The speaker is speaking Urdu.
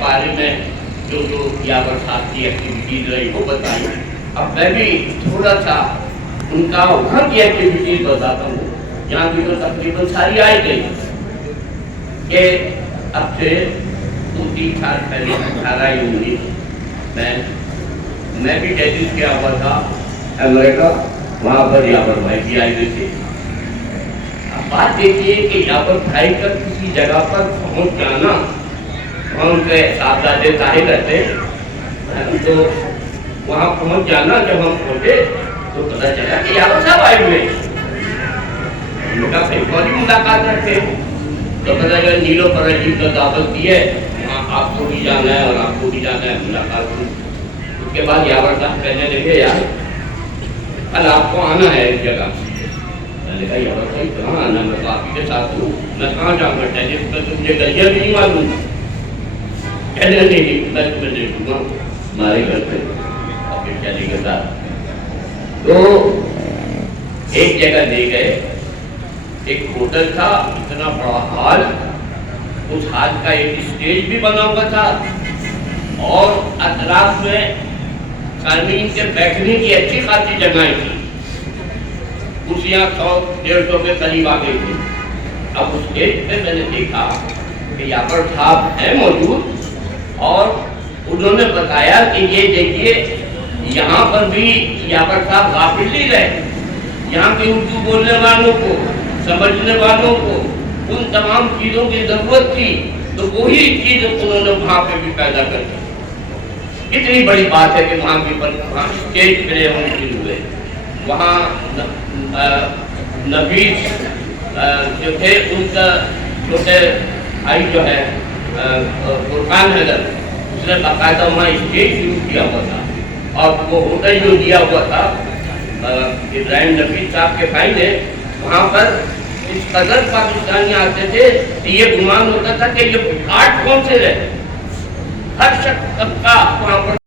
بارے میں جو یاور صاحب کی ایکٹیویٹیز رہی وہ بتائی. اب میں بھی تھوڑا سا ان کا وہاں کی ایکٹیویٹیز بتاتا ہوں جہاں کی تو تقریباً ساری آئی گئی کہ اب سے 2-3 سال پہلے 18-19 میں بھی ڈیلی کیا ہوا تھا امریکہ. وہاں پر یاور بھائی بھی آئے ہوئے تھے. اب بات دیکھیے کہ یاور بھائی کا کسی جگہ پر پہنچ جانا, وہاں ان کے صاحبزادے طاہر رہتے تو وہاں پہنچ جانا, جب ہم پہنچے تو پتہ چلا کہ یاور صاحب آئے ہوئے. ان کا پھر فوری ملاقات رکھتے تو پتہ چلا نیلو پر عجیب کا دعوت دی ہے, وہاں آپ کو بھی جانا ہے اور آپ کو بھی جانا ہے ملاقات کی. اس کے بعد یاور صاحب کہنے لگے یار کل آپ کو آنا ہے اس جگہ. میں نے کہا یاور صاحب کہاں آنا, میں آپ کے ساتھ ہوں, میں کہاں جاؤں گا, ٹینس میں تو مجھے گلیاں بھی نہیں معلوم. کہنے نہیں میں تمہیں دیکھوں گا ہمارے گھر پہ آپ کے چلے کے ساتھ. تو ایک جگہ لے گئے, ایک ہوٹل تھا, اتنا بڑا ہال, اس ہال کا ایک اسٹیج بھی بنا ہوا تھا اور اطراف میں سامعین کے بیٹھنے کی اچھی خاصی جگہیں تھی. کرسیاں 100-150 کے قریب آ گئی تھی. اب اس اسٹیج پہ میں نے دیکھا کہ یاور صاحب ہیں موجود اور انہوں نے بتایا کہ یہ دیکھیے یہاں پر بھی یاور صاحب غافل نہیں رہے. یہاں کے اردو بولنے والوں کو, سمجھنے والوں کو ان تمام چیزوں کی ضرورت تھی, تو وہی چیز انہوں نے وہاں پہ بھی پیدا کر دی. کتنی بڑی بات ہے کہ وہاں کی اسٹیج پہ ہم شروع ہوئے. وہاں نبیس جو تھے ان کا چھوٹے بھائی جو ہے فرقان حیدر, اس نے باقاعدہ وہاں اسٹیج شروع کیا ہوا تھا. اور وہ ہوٹل جو دیا ہوا تھا ابراہیم نبیس صاحب کے بھائی نے, وہاں پر اس قدر پاکستانی آتے تھے کہ یہ گمان ہوتا تھا کہ یہ آرٹ کون سے رہے. ہر شخص کا وہاں پر